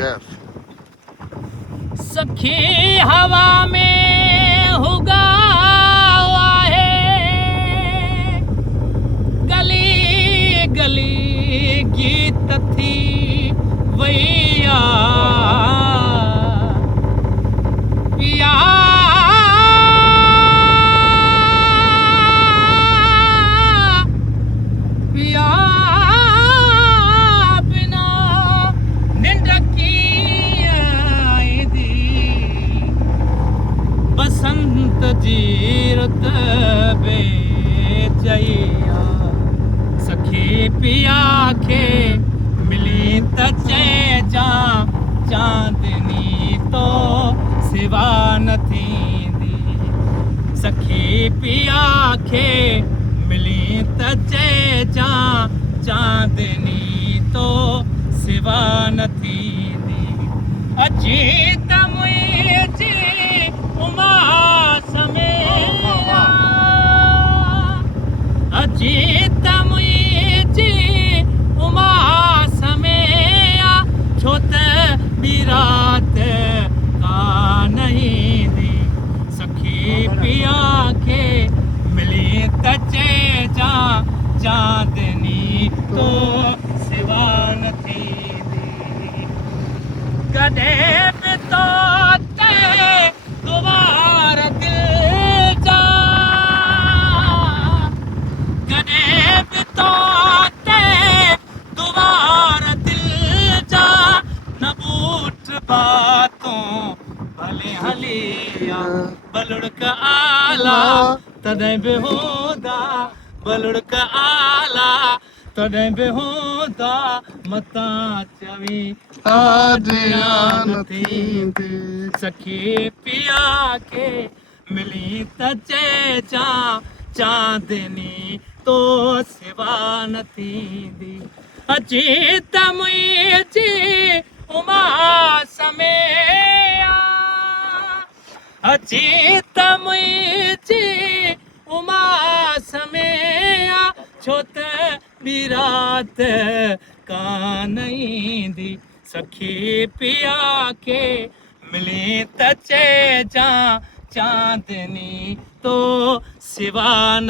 Yes. सखी हवा में हुआ हुआ है, गली गली गीत थी वैया पिया पिया बिना निंड की आई दी बसंत जीरत बेचैया सखी पिया के मिली तचे जा चांदनी तो सिवा न थींदी सखी पिया के मिली तचे जा चांदनी तो सिवा न थींदी अजीत मुझी उमा समेरा अजीत मुझी उमा समेया छोत बिरात का नहीं दी सखी पिया के मिली तचे जा चांदनी तो सिवा न थी दी गडे पे तो ते दोबारा दिल जा गडे पे तो ते दोबारा दिल जा न बूट बातों भले हलिया बलुड़क आला तदे बेहुदा बलुड़क आला तदे बेहुदा मता चवी आजियान थींदी सखी पिया के मिली तचे जा चांदनी तो सिवा न थींदी अजीत मुझी उमा समेया अजीत मुझी उमा समेया छोत बिरात का नहीं दी सखी पिया के मिली तचे जा चांदनी तो सिवा न